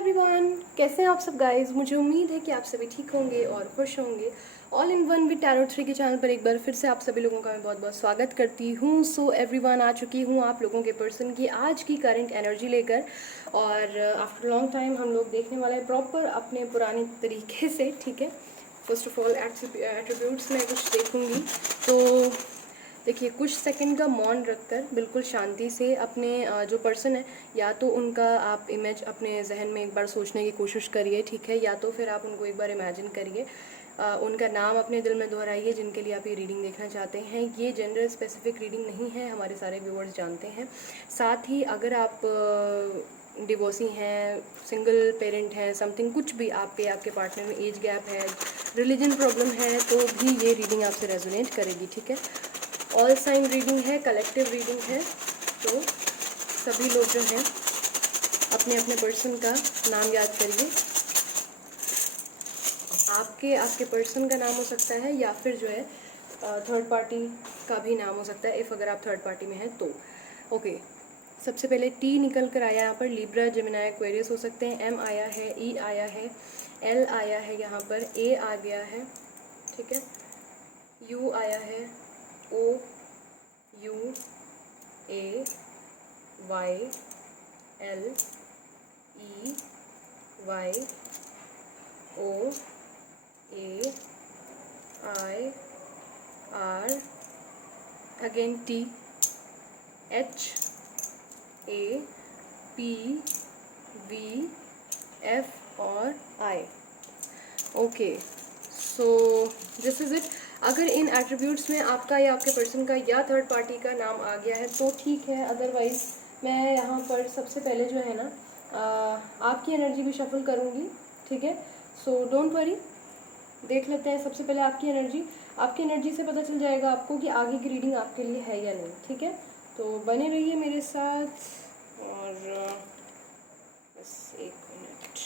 Everyone, कैसे हैं आप सब गाइस। मुझे उम्मीद है कि आप सभी ठीक होंगे और खुश होंगे। All in one with tarot 3 के चैनल पर एक बार फिर से आप सभी लोगों का मैं बहुत बहुत स्वागत करती हूँ। सो एवरीवन, आ चुकी हूँ आप लोगों के पर्सन की आज की करंट एनर्जी लेकर। और आफ्टर लॉन्ग टाइम हम लोग देखने वाले हैं प्रॉपर अपने पुराने तरीके से। ठीक है, फर्स्ट ऑफ ऑल एट्रीब्यूट्स मैं कुछ देखूँगी। तो देखिए, कुछ सेकंड का मौन रखकर बिल्कुल शांति से अपने जो पर्सन है, या तो उनका आप इमेज अपने जहन में एक बार सोचने की कोशिश करिए। ठीक है, या तो फिर आप उनको एक बार इमेजिन करिए। उनका नाम अपने दिल में दोहराइए जिनके लिए आप ये रीडिंग देखना चाहते हैं। ये जनरल स्पेसिफिक रीडिंग नहीं है, हमारे सारे व्यूअर्स जानते हैं। साथ ही अगर आप डिवोर्सी हैं, सिंगल पेरेंट हैं, समथिंग कुछ भी आपके पार्टनर में एज गैप है, रिलीजन प्रॉब्लम है, तो भी ये रीडिंग आपसे रेजोनेट करेगी। ठीक है, ऑल साइन रीडिंग है, कलेक्टिव रीडिंग है। तो सभी लोग जो हैं अपने अपने पर्सन का नाम याद करिए। आपके पर्सन का नाम हो सकता है या फिर जो है थर्ड पार्टी का भी नाम हो सकता है, इफ़ अगर आप थर्ड पार्टी में हैं तो। ओके, सबसे पहले टी निकल कर आया यहाँ पर। लिब्रा, जेमिनी, एक्वेरियस हो सकते हैं। एम आया है, ई आया है, एल आया है, यहाँ पर ए आ गया है। ठीक है, यू आया है, O, U, A, Y, L, E, Y, O, A, I, R, again T, H, A, P, V, F और I. Okay, so this is it. अगर इन एट्रीब्यूट्स में आपका या आपके पर्सन का या थर्ड पार्टी का नाम आ गया है तो ठीक है, अदरवाइज़ मैं यहाँ पर सबसे पहले जो है ना आपकी एनर्जी भी शफल करूँगी। ठीक है, सो डोंट वरी, देख लेते हैं सबसे पहले आपकी एनर्जी। आपकी एनर्जी से पता चल जाएगा आपको कि आगे की रीडिंग आपके लिए है या नहीं। ठीक है, तो बने रहिए मेरे साथ। और बस एक मिनट।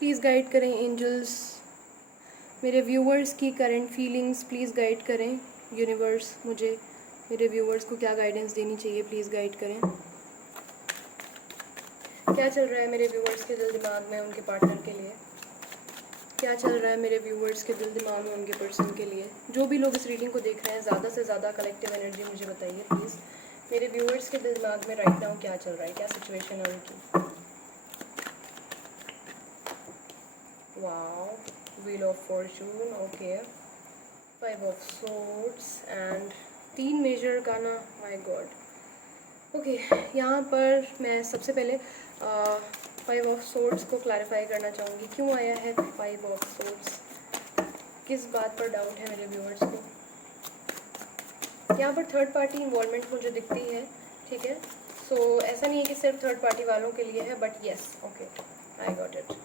प्लीज़ गाइड करें एंजल्स, मेरे व्यूवर्स की करंट फीलिंग्स प्लीज़ गाइड करें। यूनिवर्स मुझे मेरे व्यूवर्स को क्या गाइडेंस देनी चाहिए, प्लीज़ गाइड करें। क्या चल रहा है मेरे व्यूवर्स के दिल दिमाग में उनके पार्टनर के लिए, क्या चल रहा है मेरे व्यूवर्स के दिल दिमाग में उनके पर्सन के लिए। जो भी लोग इस रीडिंग को देख रहे हैं, ज़्यादा से ज़्यादा कलेक्टिव एनर्जी मुझे बताइए प्लीज़। मेरे व्यूवर्स के दिल दिमाग में राइट नाउ क्या चल रहा है, क्या सिचुएशन है उनकी। Wow, wheel of fortune, okay, 5 of swords and 3 major का ना, माय गॉड। ओके, यहाँ पर मैं सबसे पहले 5 ऑफ सोर्ड्स को क्लैरिफाई करना चाहूँगी। क्यों आया है 5 ऑफ सोर्ड्स, किस बात पर डाउट है मेरे व्यूअर्स को। यहाँ पर थर्ड पार्टी इन्वॉल्वमेंट मुझे दिखती है। ठीक है, सो ऐसा नहीं है कि सिर्फ थर्ड पार्टी वालों के लिए है, but yes, okay, I got it.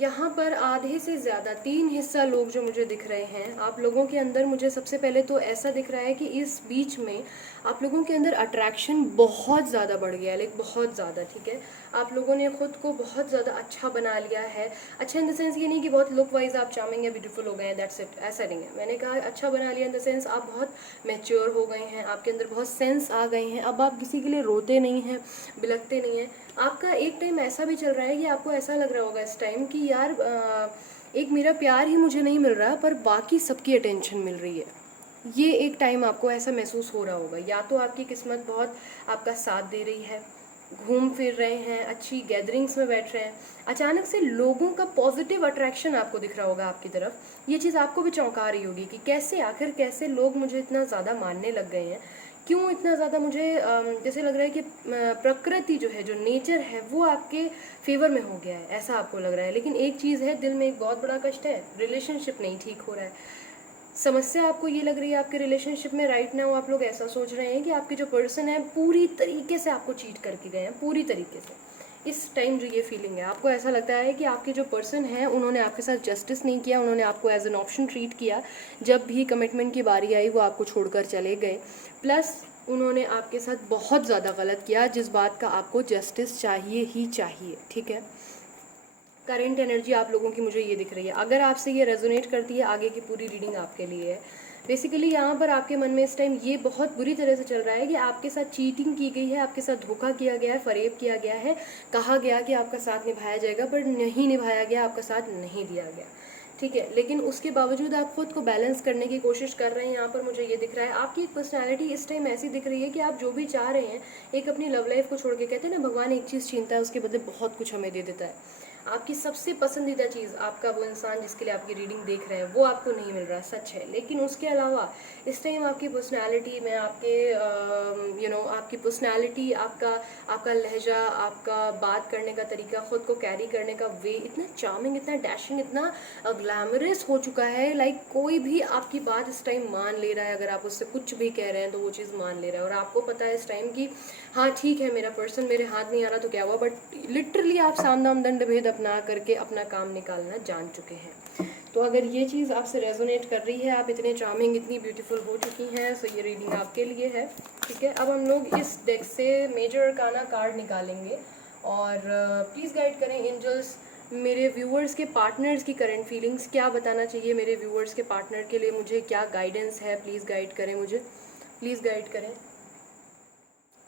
यहाँ पर आधे से ज़्यादा 3 हिस्सा लोग जो मुझे दिख रहे हैं, आप लोगों के अंदर मुझे सबसे पहले तो ऐसा दिख रहा है कि इस बीच में आप लोगों के अंदर अट्रैक्शन बहुत ज़्यादा बढ़ गया है, लाइक बहुत ज़्यादा। ठीक है, आप लोगों ने खुद को बहुत ज़्यादा अच्छा बना लिया है। अच्छा इन द सेंस ये नहीं कि बहुत लुक वाइज आप चार्मिंग या ब्यूटीफुल हो गए हैं, दैट्स इट, ऐसा नहीं है। मैंने कहा अच्छा बना लिया इन द सेंस आप बहुत मैच्योर हो गए हैं, आपके अंदर बहुत सेंस आ गए हैं। अब आप किसी के लिए रोते नहीं हैं, बिलखते नहीं हैं। आपका एक टाइम ऐसा भी चल रहा है कि आपको ऐसा लग रहा होगा इस टाइम कि यार एक मेरा प्यार ही मुझे नहीं मिल रहा, पर बाकी सबकी अटेंशन मिल रही है। ये एक टाइम आपको ऐसा महसूस हो रहा होगा। या तो आपकी किस्मत बहुत आपका साथ दे रही है, घूम फिर रहे हैं, अच्छी गैदरिंग्स में बैठ रहे हैं, अचानक से लोगों का पॉजिटिव अट्रैक्शन आपको दिख रहा होगा आपकी तरफ। ये चीज़ आपको भी चौंका रही होगी कि कैसे, आखिर कैसे लोग मुझे इतना ज़्यादा मानने लग गए हैं, क्यों इतना ज़्यादा मुझे जैसे लग रहा है कि प्रकृति जो है, जो नेचर है, वो आपके फेवर में हो गया है, ऐसा आपको लग रहा है। लेकिन एक चीज़ है, दिल में एक बहुत बड़ा कष्ट है, रिलेशनशिप नहीं ठीक हो रहा है। समस्या आपको ये लग रही है आपके रिलेशनशिप में राइट नाउ, आप लोग ऐसा सोच रहे हैं कि आपके जो पर्सन है पूरी तरीके से आपको चीट करके गए हैं, पूरी तरीके से। इस टाइम जो ये फीलिंग है, आपको ऐसा लगता है कि आपके जो पर्सन है उन्होंने आपके साथ जस्टिस नहीं किया, उन्होंने आपको एज एन ऑप्शन ट्रीट किया। जब भी कमिटमेंट की बारी आई वो आपको छोड़कर चले गए। प्लस उन्होंने आपके साथ बहुत ज़्यादा गलत किया, जिस बात का आपको जस्टिस चाहिए ही चाहिए। ठीक है, करेंट एनर्जी आप लोगों की मुझे ये दिख रही है। अगर आपसे ये रेजोनेट करती है, आगे की पूरी रीडिंग आपके लिए है। बेसिकली यहाँ पर आपके मन में इस टाइम ये बहुत बुरी तरह से चल रहा है कि आपके साथ चीटिंग की गई है, आपके साथ धोखा किया गया है, फरेब किया गया है, कहा गया कि आपका साथ निभाया जाएगा पर नहीं निभाया गया, आपका साथ नहीं दिया गया, ठीक है। लेकिन उसके बावजूद आप खुद को बैलेंस करने की कोशिश कर रहे हैं। यहाँ पर मुझे ये दिख रहा है आपकी एक पर्सनालिटी इस टाइम ऐसी दिख रही है कि आप जो भी चाह रहे हैं, एक अपनी लव लाइफ को छोड़ के, कहते हैं ना भगवान एक चीज़ छीनता है उसके बदले बहुत कुछ हमें दे देता है। आपकी सबसे पसंदीदा चीज़, आपका वो इंसान जिसके लिए आपकी रीडिंग देख रहे हैं, वो आपको नहीं मिल रहा, सच है। लेकिन उसके अलावा इस टाइम आपकी पर्सनैलिटी में, आपके आपकी पर्सनैलिटी, आपका आपका लहजा, आपका बात करने का तरीका, खुद को कैरी करने का वे इतना चार्मिंग, इतना डैशिंग, इतना ग्लैमरस हो चुका है। लाइक कोई भी आपकी बात इस टाइम मान ले रहा है। अगर आप उससे कुछ भी कह रहे हैं तो वो चीज़ मान ले रहा है, और आपको पता है इस टाइम की हाँ ठीक है मेरा पर्सन मेरे हाथ नहीं आ रहा तो क्या हुआ, बट लिटरली आप सामदाम दंड भेद अपना करके अपना काम निकालना जान चुके हैं। तो अगर ये चीज़ आपसे रेजोनेट कर रही है, आप इतने चार्मिंग, इतनी ब्यूटीफुल हो चुकी हैं, सो ये रीडिंग आपके लिए है, ठीक है। अब हम लोग इस डेक से मेजर अरकाना कार्ड निकालेंगे और प्लीज़ गाइड करें एंजल्स, मेरे व्यूअर्स के पार्टनर्स की करंट फीलिंग्स क्या बताना चाहिए, मेरे व्यूअर्स के पार्टनर के लिए मुझे क्या गाइडेंस है, प्लीज़ गाइड करें मुझे, प्लीज़ गाइड करें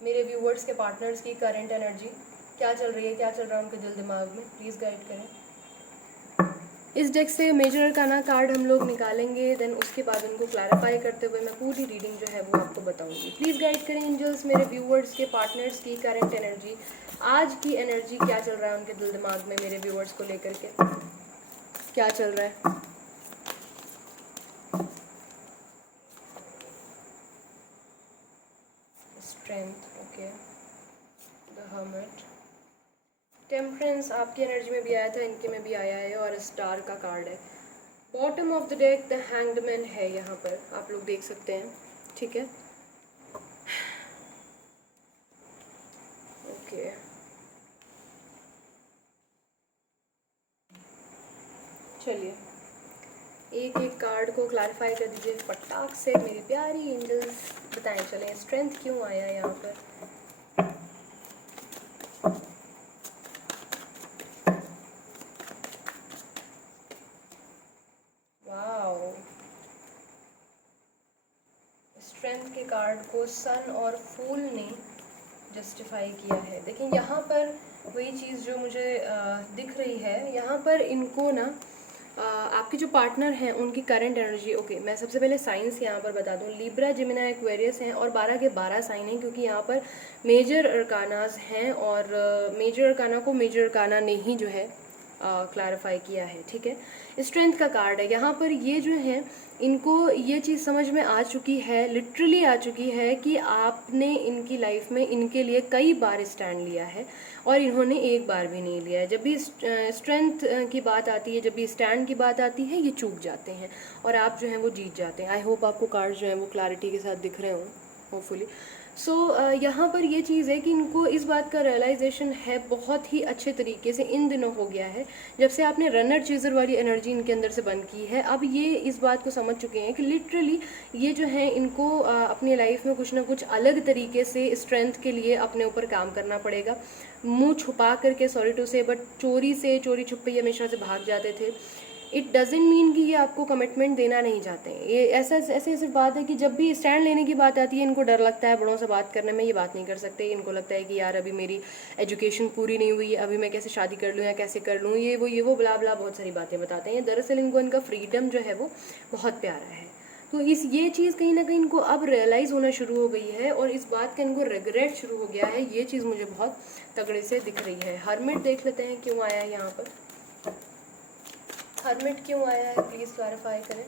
मेरे व्यूअर्स के पार्टनर्स की करंट एनर्जी क्या चल रही है, क्या चल रहा है उनके दिल दिमाग में, प्लीज़ गाइड करें। इस डेक से मेजर अरकाना कार्ड हम लोग निकालेंगे, देन उसके बाद उनको क्लैरिफाई करते हुए मैं पूरी रीडिंग जो है वो आपको बताऊंगी। प्लीज़ गाइड करें एंजल्स मेरे व्यूअर्स के पार्टनर्स की करंट एनर्जी, आज की एनर्जी क्या चल रहा है उनके दिल दिमाग में मेरे व्यूअर्स को लेकर के, क्या चल रहा है। Strength, okay, the hermit, temperance आपकी एनर्जी में भी आया था, इनके में भी आया है, और स्टार का कार्ड है। Bottom of the deck the hanged man है, यहाँ पर आप लोग देख सकते हैं, ठीक है। ओके, चलिए एक एक कार्ड को क्लैरिफाई कर दीजिए फटाक से मेरी प्यारी एंजल्स, बताएं चलें स्ट्रेंथ क्यों आया यहाँ पर। वाओ, स्ट्रेंथ के कार्ड को सन और फूल ने जस्टिफाई किया है। देखिए यहाँ पर वही चीज़ जो मुझे दिख रही है, यहाँ पर इनको ना आपके जो पार्टनर हैं उनकी करंट एनर्जी, ओके मैं सबसे पहले साइंस यहाँ पर बता दूँ, लिब्रा, जेमिनी, एक्वेरियस हैं और 12 के 12 साइन हैं, क्योंकि यहाँ पर मेजर अरकानास हैं और मेजर अरकाना को मेजर अरकाना ने ही जो है क्लैरिफाई किया है, ठीक है। स्ट्रेंथ का कार्ड है यहाँ पर, ये जो है इनको ये चीज़ समझ में आ चुकी है, लिटरली आ चुकी है कि आपने इनकी लाइफ में इनके लिए कई बार स्टैंड लिया है और इन्होंने एक बार भी नहीं लिया है। जब भी स्ट्रेंथ की बात आती है, जब भी स्टैंड की बात आती है, ये चूक जाते हैं और आप जो हैं वो जीत जाते हैं। आई होप आपको कार्ड जो है वो क्लैरिटी के साथ दिख रहे हों, होपफुली। सो यहाँ पर ये चीज़ है कि इनको इस बात का रियलाइजेशन है, बहुत ही अच्छे तरीके से इन दिनों हो गया है, जब से आपने रनर चेजर वाली एनर्जी इनके अंदर से बंद की है। अब ये इस बात को समझ चुके हैं कि लिटरली ये जो है इनको अपनी लाइफ में कुछ ना कुछ अलग तरीके से स्ट्रेंथ के लिए अपने ऊपर काम करना पड़ेगा। मुंह छुपा करके, सॉरी टू से, बट चोरी छुपे ये हमेशा से भाग जाते थे। इट डजेंट मीन कि ये आपको कमिटमेंट देना नहीं चाहते हैं। ये ऐसे सिर्फ बात है कि जब भी स्टैंड लेने की बात आती है, इनको डर लगता है बड़ों से बात करने में, ये बात नहीं कर सकते। इनको लगता है कि यार अभी मेरी एजुकेशन पूरी नहीं हुई है, अभी मैं कैसे शादी कर लूँ या कैसे कर लूँ, ये वो ब्ला ब्ला बहुत सारी बातें बताते हैं। दरअसल इनको इनका फ्रीडम जो है वो बहुत प्यारा है। तो ये चीज़ कहीं ना कहीं इनको अब रियलाइज़ होना शुरू हो गई है और इस बात का इनको रिग्रेट शुरू हो गया है। ये चीज़ मुझे बहुत तगड़े से दिख रही है। हर्मिट देख लेते हैं क्यों आया है यहाँ पर, हर्मिट क्यों आया है, प्लीज़ क्लैरिफाई करें।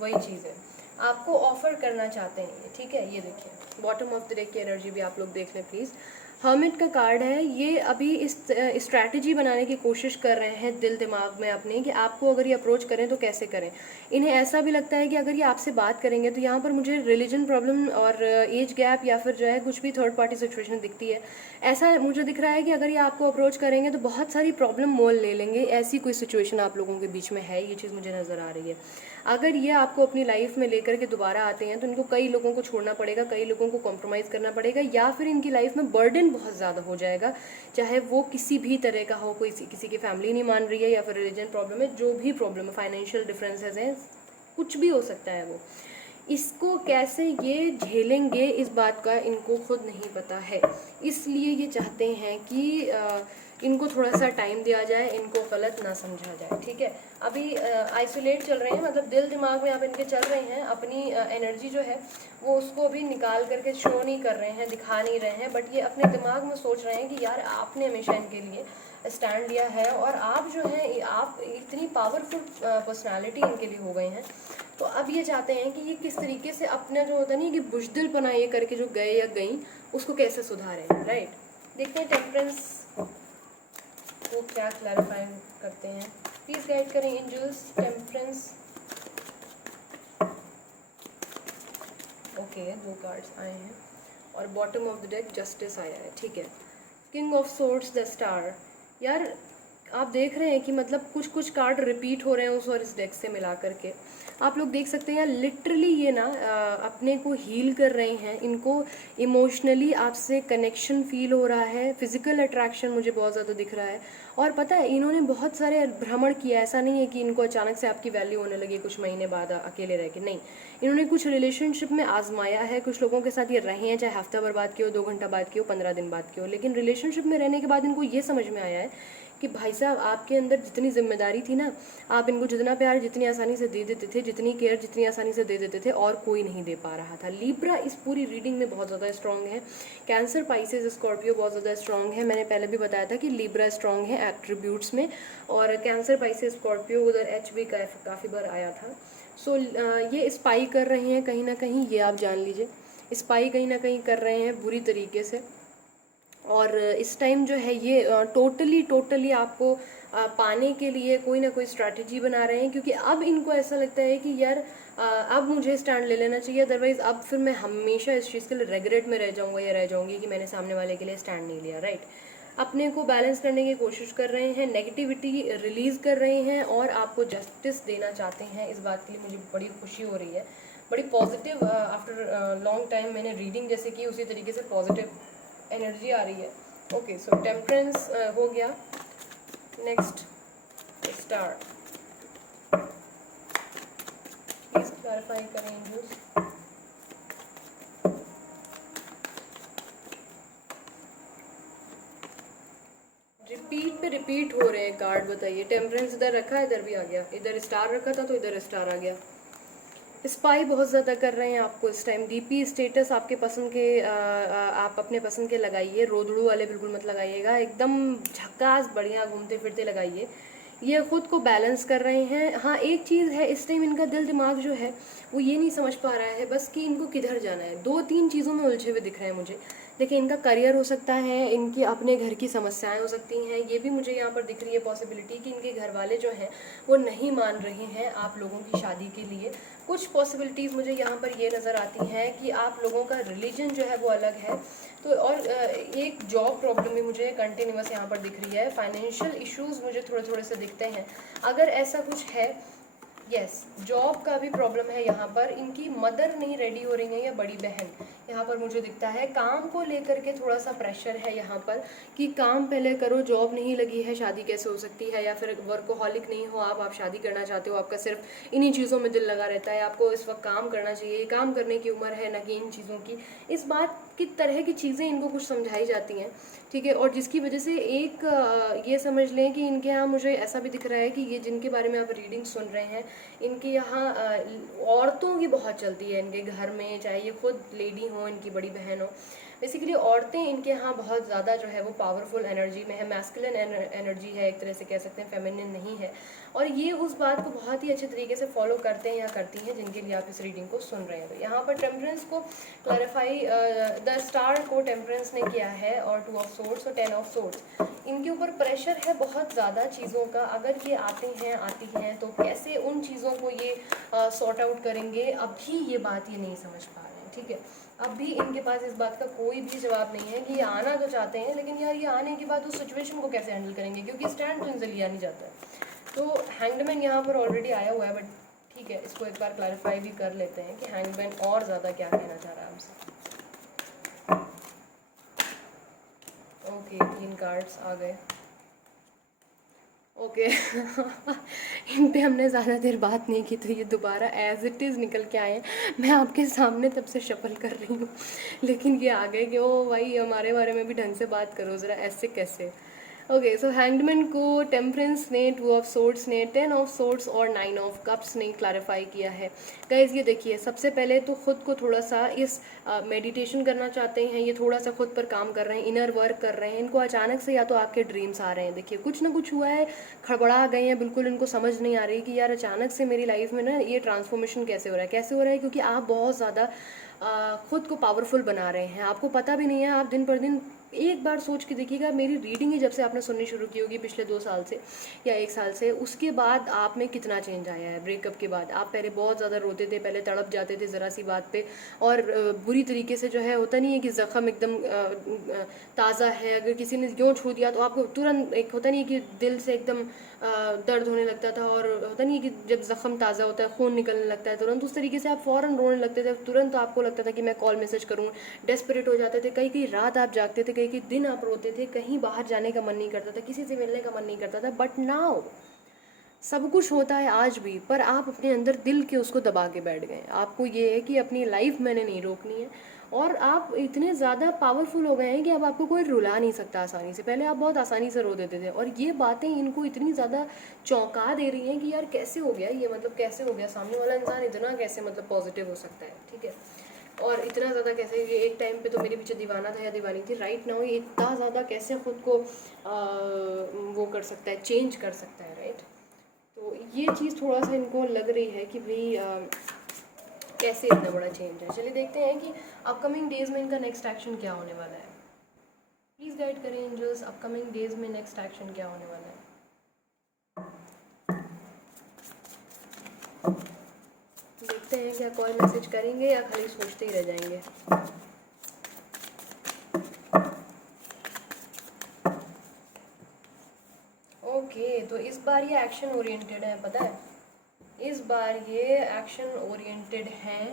वही चीज़ है, आपको ऑफर करना चाहते हैं ये, ठीक है। ये देखिए बॉटम ऑफ द डेक की एनर्जी भी आप लोग देख लें प्लीज़। हर्मिट का कार्ड है, ये अभी इस स्ट्रैटेजी बनाने की कोशिश कर रहे हैं दिल दिमाग में अपने कि आपको अगर ये अप्रोच करें तो कैसे करें। इन्हें ऐसा भी लगता है कि अगर ये आपसे बात करेंगे तो यहाँ पर मुझे रिलीजन प्रॉब्लम और एज गैप या फिर जो है कुछ भी थर्ड पार्टी सिचुएशन दिखती है। ऐसा मुझे दिख रहा है कि अगर ये आपको अप्रोच करेंगे तो बहुत सारी प्रॉब्लम मोल ले लेंगे, ऐसी कोई सिचुएशन आप लोगों के बीच में है, ये चीज़ मुझे नज़र आ रही है। अगर ये आपको अपनी लाइफ में लेकर के दोबारा आते हैं तो इनको कई लोगों को छोड़ना पड़ेगा, कई लोगों को कॉम्प्रोमाइज़ करना पड़ेगा, या फिर इनकी लाइफ में बर्डन बहुत ज़्यादा हो जाएगा, चाहे वो किसी भी तरह का हो, कोई किसी की फैमिली नहीं मान रही है या फिर रिलीजन प्रॉब्लम है, जो भी प्रॉब्लम है, फाइनेंशियल डिफरेंसेस हैं, कुछ भी हो सकता है वो। इसको कैसे ये झेलेंगे इस बात का इनको खुद नहीं पता है, इसलिए ये चाहते हैं कि इनको थोड़ा सा टाइम दिया जाए, इनको गलत ना समझा जाए, ठीक है। अभी आइसोलेट चल रहे हैं, मतलब दिल दिमाग में आप इनके चल रहे हैं, अपनी एनर्जी जो है वो उसको अभी निकाल करके शो नहीं कर रहे हैं, दिखा नहीं रहे हैं, बट ये अपने दिमाग में सोच रहे हैं कि यार आपने हमेशा इनके लिए स्टैंड लिया है और आप जो है आप इतनी पावरफुल पर्सनालिटी इनके लिए हो गए हैं। तो अब ये चाहते हैं कि ये किस तरीके से अपना जो होता नहीं कि बुजदिलपना ये करके जो गए या गई उसको कैसे सुधारें, राइट। देखते हैं टेम्परेंस वो क्या क्लैरिफाई करते हैं, प्लीज गाइड करें एंजल्स। टेम्परेंस, ओके, 2 कार्ड्स आए हैं और bottom of the deck justice आया है, ठीक है। King of swords, the star. यार आप देख रहे हैं कि मतलब कुछ कुछ कार्ड रिपीट हो रहे हैं उस और इस डेक से मिला करके, आप लोग देख सकते हैं लिटरली ये ना अपने को हील कर रहे हैं, इनको इमोशनली आपसे कनेक्शन फील हो रहा है, फिजिकल अट्रैक्शन मुझे बहुत ज़्यादा दिख रहा है। और पता है इन्होंने बहुत सारे भ्रमण किया, ऐसा नहीं है कि इनको अचानक से आपकी वैल्यू होने लगी कुछ महीने बाद अकेले रह के, नहीं, इन्होंने कुछ रिलेशनशिप में आजमाया है, कुछ लोगों के साथ ये रहे हैं, चाहे हफ्ता भर बाद की हो, 2 घंटा बाद की हो, 15 दिन बाद की हो, लेकिन रिलेशनशिप में रहने के बाद इनको ये समझ में आया है कि भाई साहब आपके अंदर जितनी जिम्मेदारी थी ना, आप इनको जितना प्यार जितनी आसानी से दे देते थे, जितनी केयर जितनी आसानी से दे देते थे, और कोई नहीं दे पा रहा था। लीब्रा इस पूरी रीडिंग में बहुत ज़्यादा स्ट्रॉन्ग है, कैंसर, पाइसेस, स्कॉर्पियो बहुत ज़्यादा स्ट्रॉन्ग है। मैंने पहले भी बताया था कि लीब्रा स्ट्रॉन्ग है एट्रीब्यूट्स में, और कैंसर, पाइसेस, स्कॉर्पियो उधर एच भी काफ़ी बार आया था। सो ये स्पाई कर रहे हैं कहीं ना कहीं, ये आप जान लीजिए, स्पाई कहीं ना कहीं कर रहे हैं बुरी तरीके से। और इस टाइम जो है ये टोटली आपको पाने के लिए कोई ना कोई स्ट्रैटेजी बना रहे हैं, क्योंकि अब इनको ऐसा लगता है कि यार अब मुझे स्टैंड ले लेना चाहिए, अदरवाइज़ अब फिर मैं हमेशा इस चीज़ के लिए रेगरेट में रह जाऊंगा या रह जाऊंगी कि मैंने सामने वाले के लिए स्टैंड नहीं लिया, राइट। अपने को बैलेंस करने की कोशिश कर रहे हैं, नेगेटिविटी रिलीज़ कर रहे हैं और आपको जस्टिस देना चाहते हैं। इस बात के लिए मुझे बड़ी खुशी हो रही है, बड़ी पॉजिटिव, आफ्टर लॉन्ग टाइम मैंने रीडिंग जैसे की उसी तरीके से पॉजिटिव एनर्जी आ रही है। ओके, सो टेम्परेंस हो गया, नेक्स्ट स्टार, प्लीज क्लैरिफाई करें एंजल्स। रिपीट पे रिपीट हो रहे हैं कार्ड, बताइए। टेम्परेंस इधर रखा है, इधर भी आ गया, इधर स्टार रखा था तो इधर स्टार आ गया। स्पाई बहुत ज़्यादा कर रहे हैं आपको इस टाइम। डीपी स्टेटस आपके पसंद के आप अपने पसंद के लगाइए, रोदड़ू वाले बिल्कुल मत लगाइएगा, एकदम झकास बढ़िया घूमते फिरते लगाइए। ये खुद को बैलेंस कर रहे हैं। हाँ, एक चीज़ है, इस टाइम इनका दिल दिमाग जो है वो ये नहीं समझ पा रहा है बस कि इनको किधर जाना है। 2-3 चीज़ों में उलझे हुए दिख रहे हैं मुझे। देखिए, इनका करियर हो सकता है, इनकी अपने घर की समस्याएं हो सकती हैं, ये भी मुझे यहाँ पर दिख रही है पॉसिबिलिटी कि इनके घर वाले जो हैं वो नहीं मान रहे हैं आप लोगों की शादी के लिए। कुछ पॉसिबिलिटीज़ मुझे यहाँ पर ये नज़र आती हैं कि आप लोगों का रिलीजन जो है वो अलग है। तो और एक जॉब प्रॉब्लम भी मुझे कंटिन्यूस यहाँ पर दिख रही है। फाइनेंशियल इश्यूज़ मुझे थोड़े थोड़े से दिखते हैं, अगर ऐसा कुछ है। यस, जॉब का भी प्रॉब्लम है यहाँ पर। इनकी मदर नहीं रेडी हो रही है या बड़ी बहन, यहाँ पर मुझे दिखता है। काम को लेकर के थोड़ा सा प्रेशर है यहाँ पर कि काम पहले करो, जॉब नहीं लगी है, शादी कैसे हो सकती है। या फिर वर्कोहॉलिक नहीं हो आप शादी करना चाहते हो, आपका सिर्फ इन्हीं चीज़ों में दिल लगा रहता है, आपको इस वक्त काम करना चाहिए, काम करने की उम्र है, न कि इन चीज़ों की। इस बात की तरह की चीज़ें इनको कुछ समझाई जाती हैं, ठीक है। और जिसकी वजह से एक ये समझ लें कि इनके यहाँ मुझे ऐसा भी दिख रहा है कि ये जिनके बारे में आप रीडिंग सुन रहे हैं, इनके यहाँ औरतों की बहुत चलती है इनके घर में, चाहे ये खुद लेडी हो, इनकी बड़ी बहन हो। बेसिकली औरतें इनके यहाँ बहुत ज़्यादा जो है वो पावरफुल एनर्जी में है, मैस्कुलिन एनर्जी है, एक तरह से कह सकते हैं, फेमिनिन नहीं है। और ये उस बात को बहुत ही अच्छे तरीके से फॉलो करते हैं या करती हैं जिनके लिए आप इस रीडिंग को सुन रहे हैं। तो यहाँ पर टेम्परेंस को क्लैरिफाई, द स्टार को टेम्परेंस ने किया है, और 2 ऑफ सोर्ड्स और 10 ऑफ सोर्ड्स। इनके ऊपर प्रेशर है बहुत ज़्यादा चीज़ों का। अगर ये आती हैं तो कैसे उन चीज़ों को ये सॉर्ट आउट करेंगे, अभी ये बात ये नहीं समझ पा रहे हैं, ठीक है। अब भी इनके पास इस बात का कोई भी जवाब नहीं है कि ये आना तो चाहते हैं, लेकिन यार ये आने के बाद उस सिचुएशन को कैसे हैंडल करेंगे, क्योंकि स्टैंड तो इनसे लिया नहीं जाता है। तो हैंगमैन यहाँ पर ऑलरेडी आया हुआ है, बट ठीक है, इसको एक बार क्लैरिफाई भी कर लेते हैं कि हैंगमैन और ज़्यादा क्या कहना चाह रहा है हमसे। ओके, 3 कार्ड्स आ गए। ओके इन पे हमने ज़्यादा देर बात नहीं की, तो ये दोबारा एज इट इज़ निकल के आए हैं। मैं आपके सामने तब से शफल कर रही हूँ लेकिन ये आ गए कि ओ भाई हमारे बारे में भी ढंग से बात करो ज़रा, ऐसे कैसे। ओके, सो हैंगमैन को टेम्परेंस ने, 2 ऑफ सोर्ड्स ने, 10 ऑफ सोर्ड्स और 9 ऑफ कप्स ने क्लैरिफाई किया है। गाइज ये देखिए, सबसे पहले तो खुद को थोड़ा सा इस मेडिटेशन करना चाहते हैं, ये थोड़ा सा खुद पर काम कर रहे हैं, इनर वर्क कर रहे हैं। इनको अचानक से या तो आपके ड्रीम्स आ रहे हैं, देखिए कुछ ना कुछ हुआ है, खड़बड़ा गए हैं बिल्कुल, इनको समझ नहीं आ रही कि यार अचानक से मेरी लाइफ में ना ये ट्रांसफॉर्मेशन कैसे हो रहा है, कैसे हो रहा है, क्योंकि आप बहुत ज़्यादा खुद को पावरफुल बना रहे हैं, आपको पता भी नहीं है। आप दिन पर दिन एक बार सोच के देखिएगा, मेरी रीडिंग ही जब से आपने सुननी शुरू की होगी पिछले 2 साल से या 1 साल से, उसके बाद आप में कितना चेंज आया है। ब्रेकअप के बाद आप पहले बहुत ज़्यादा रोते थे, पहले तड़प जाते थे ज़रा सी बात पे, और बुरी तरीके से जो है, होता नहीं है कि ज़ख़म एकदम ताज़ा है, अगर किसी ने यूँ छू दिया तो आपको तुरंत एक होता नहीं है कि दिल से एकदम दर्द होने लगता था, और होता नहीं है कि जब ज़ख़म ताज़ा होता है खून निकलने लगता है तुरंत, उस तरीके से आप फ़ौरन रोने लगते थे, तुरंत आपको लगता था कि मैं कॉल मैसेज करूँ, डेस्परेट हो जाते थे, कई कई रात आप जागते थे, कई कई दिन आप रोते थे, कहीं बाहर जाने का मन नहीं करता था, किसी से मिलने का मन नहीं करता था। बट नाउ सब कुछ होता है आज भी, पर आप अपने अंदर दिल के उसको दबा के बैठ गए। आपको ये है कि अपनी लाइफ मैंने नहीं रोकनी है, और आप इतने ज़्यादा पावरफुल हो गए हैं कि अब आपको कोई रुला नहीं सकता आसानी से। पहले आप बहुत आसानी से रो देते थे, और ये बातें इनको इतनी ज़्यादा चौंका दे रही हैं कि यार कैसे हो गया ये, मतलब कैसे हो गया, सामने वाला इंसान इतना कैसे मतलब पॉजिटिव हो सकता है, ठीक है, और इतना ज़्यादा कैसे, ये एक टाइम पे तो मेरे पीछे दीवाना था या दीवानी थी, राइट नाउ ये इतना ज़्यादा कैसे खुद को वो कर सकता है, चेंज कर सकता है, राइट। तो ये चीज़ थोड़ा सा इनको लग रही है कि भाई कैसे इतना बड़ा चेंज है। चलिए देखते हैं कि अपकमिंग डेज में इनका नेक्स्ट एक्शन क्या होने वाला है। प्लीज़ गाइड करें एंजल्स, अपकमिंग डेज में नेक्स्ट एक्शन क्या होने वाला है। देखते हैं क्या कॉल मैसेज करेंगे या खाली सोचते ही रह जाएंगे। ओके, तो इस बार ये एक्शन ओरिएंटेड है, पता है, इस बार ये एक्शन ओरिएंटेड हैं,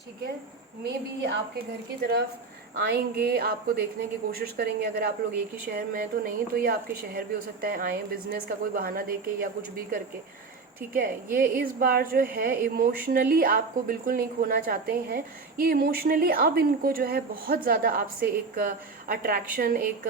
ठीक है। मे बी आपके घर की तरफ आएंगे, आपको देखने की कोशिश करेंगे। अगर आप लोग एक ही शहर में हैं तो नहीं, तो ये आपके शहर भी हो सकता है आएँ, बिजनेस का कोई बहाना देके या कुछ भी करके, ठीक है। ये इस बार जो है इमोशनली आपको बिल्कुल नहीं खोना चाहते हैं, ये इमोशनली अब इनको जो है बहुत ज़्यादा आपसे एक अट्रैक्शन, एक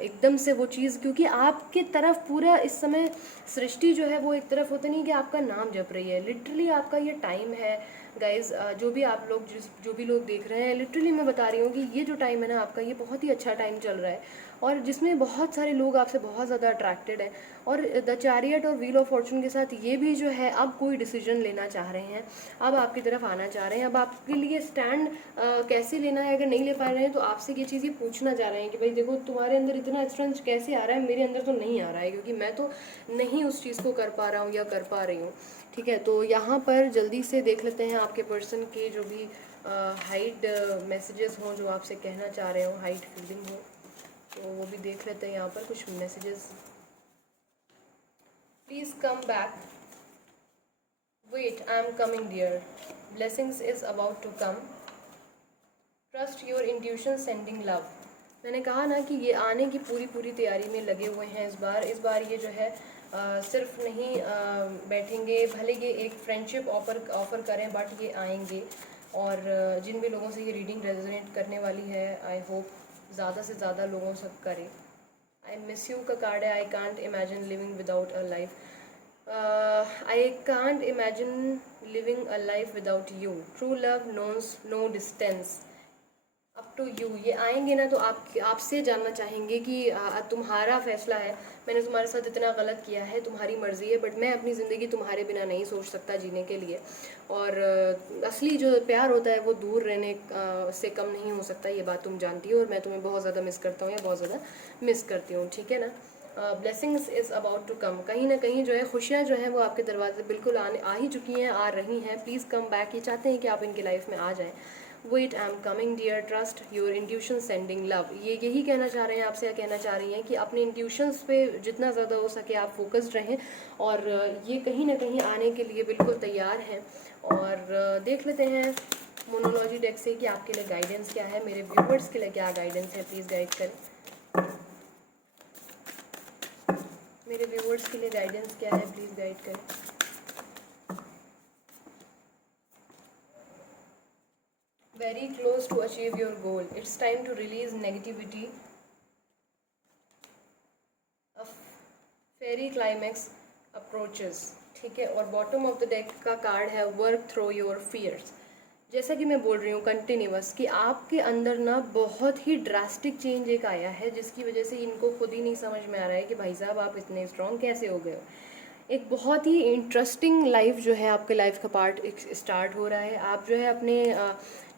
एकदम से वो चीज़, क्योंकि आपके तरफ पूरा इस समय सृष्टि जो है वो एक तरफ होता नहीं कि आपका नाम जप रही है। लिटरली आपका ये टाइम है गाइज, जो भी आप लोग जो भी लोग देख रहे हैं, लिटरली मैं बता रही हूँ कि ये जो टाइम है ना आपका, ये बहुत ही अच्छा टाइम चल रहा है, और जिसमें बहुत सारे लोग आपसे बहुत ज़्यादा अट्रैक्टेड हैं। और द चैरियट और व्हील ऑफ फॉर्चून के साथ ये भी जो है अब कोई डिसीजन लेना चाह रहे हैं, अब आपकी तरफ आना चाह रहे हैं, अब आपके लिए स्टैंड कैसे लेना है, अगर नहीं ले पा रहे हैं तो आपसे ये चीज़ ये पूछना चाह रहे हैं कि भाई देखो तुम्हारे अंदर इतना स्ट्रेंथ कैसे आ रहा है, मेरे अंदर तो नहीं आ रहा है, क्योंकि मैं तो नहीं उस चीज़ को कर पा रहा हूँ या कर पा रही हूँ, ठीक है। तो यहाँ पर जल्दी से देख लेते हैं आपके पर्सन के जो भी हाइड मैसेजेस हों, जो आपसे कहना चाह रहे हो, हाइड फीलिंग हो, तो वो भी देख लेते हैं यहाँ पर कुछ messages. Please come back, wait, I am coming dear, blessings is about to come, trust your intuition, sending love. मैंने कहा ना कि ये आने की पूरी पूरी तैयारी में लगे हुए हैं इस बार ये जो है सिर्फ नहीं बैठेंगे, भले ये एक फ्रेंडशिप ऑफ़र करें, बट ये आएंगे। और जिन भी लोगों से ये रीडिंग रेजोनेट करने वाली है, आई होप ज़्यादा से ज़्यादा लोगों से करे। आई मिस यू का कार्ड है, I can't imagine living without a life, I can't imagine living a life without you, true love knows no distance, up to you. ये आएंगे ना तो आपसे जानना चाहेंगे कि तुम्हारा फैसला है, मैंने तुम्हारे साथ इतना गलत किया है, तुम्हारी मर्ज़ी है, बट मैं अपनी ज़िंदगी तुम्हारे बिना नहीं सोच सकता जीने के लिए। और असली जो प्यार होता है वो दूर रहने से कम नहीं हो सकता, ये बात तुम जानती हो, और मैं तुम्हें बहुत ज़्यादा मिस करता हूँ या बहुत ज़्यादा मिस करती हूँ, ठीक है ना। Blessings is about to come, कहीं ना कहीं जो है खुशियाँ जो हैं वो आपके दरवाजे बिल्कुल आ ही चुकी हैं, आ रही हैं। प्लीज़ कम बैक, ये चाहते हैं कि आप इनकी लाइफ में आ जाएँ, wait I am coming dear, trust your intuition sending love. ये यही कहना चाह रहे हैं आपसे, या कहना चाह रही हैं कि अपने इंट्यूशंस पे जितना ज़्यादा हो सके आप फोकस्ड रहें, और ये कहीं ना कहीं आने के लिए बिल्कुल तैयार हैं। और देख लेते हैं मोनोलॉजी डेक से कि आपके लिए गाइडेंस क्या है, मेरे व्यूवर्स के लिए क्या गाइडेंस है, प्लीज़ गाइड करें। मेरे व्यूवर्स के लिए गाइडेंस क्या है, प्लीज़ गाइड करें। Very close to achieve your goal. It's time to release negativity. A fairy climax approaches. ठीक है, और बॉटम ऑफ द डेक का कार्ड है वर्क थ्रू योर फियर्स। जैसा कि मैं बोल रही हूँ कंटिन्यूअस कि आपके अंदर ना बहुत ही ड्रास्टिक चेंज एक आया है, जिसकी वजह से इनको खुद ही नहीं समझ में आ रहा है कि भाई साहब आप इतने स्ट्रॉन्ग कैसे हो गए हो। एक बहुत ही इंटरेस्टिंग लाइफ जो है आपके लाइफ का पार्ट स्टार्ट हो रहा है। आप जो है अपने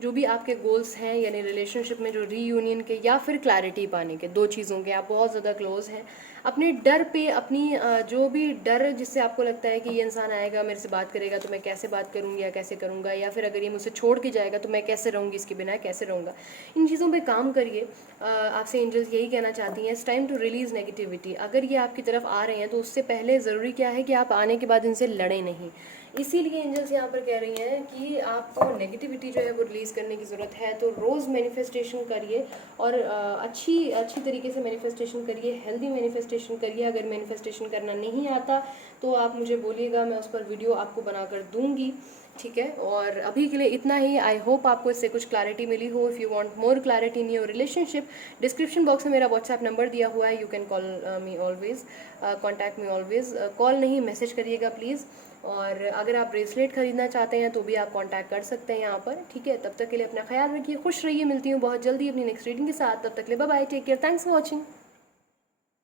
जो भी आपके गोल्स हैं, यानी रिलेशनशिप में जो रीयूनियन के या फिर क्लैरिटी पाने के, दो चीज़ों के आप बहुत ज़्यादा क्लोज हैं। अपने डर पे, अपनी जो भी डर जिससे आपको लगता है कि ये इंसान आएगा मेरे से बात करेगा तो मैं कैसे बात करूँगी या कैसे करूँगा, या फिर अगर ये मुझसे छोड़ के जाएगा तो मैं कैसे रहूँगी, इसके बिना कैसे रहूँगा, इन चीज़ों पे काम करिए। आपसे एंजल्स यही कहना चाहती हैं, it's time to release negativity. अगर ये आपकी तरफ आ रहे हैं तो उससे पहले ज़रूरी क्या है कि आप आने के बाद इनसे लड़ें नहीं। इसीलिए एंजल्स यहाँ पर कह रही हैं कि आपको नेगेटिविटी जो है वो रिलीज़ करने की ज़रूरत है। तो रोज़ मैनिफेस्टेशन करिए, और अच्छी तरीके से मैनिफेस्टेशन करिए, हेल्दी मैनिफेस्टेशन करिए। अगर मैनिफेस्टेशन करना नहीं आता तो आप मुझे बोलिएगा, मैं उस पर वीडियो आपको बनाकर दूंगी, ठीक है। और अभी के लिए इतना ही। आई होप आपको इससे कुछ क्लैरिटी मिली हो। If you want more clarity in your relationship, description box में मेरा व्हाट्सएप नंबर दिया हुआ है, you can call me always, contact me always. Call नहीं, मैसेज करिएगा प्लीज़। और अगर आप ब्रेसलेट खरीदना चाहते हैं तो भी आप कांटेक्ट कर सकते हैं यहाँ पर, ठीक है। तब तक के लिए अपना ख्याल रखिए, खुश रहिए। मिलती हूँ बहुत जल्दी अपनी नेक्स्ट रीडिंग के साथ। तब तक के लिए bye bye, take care, thanks for watching.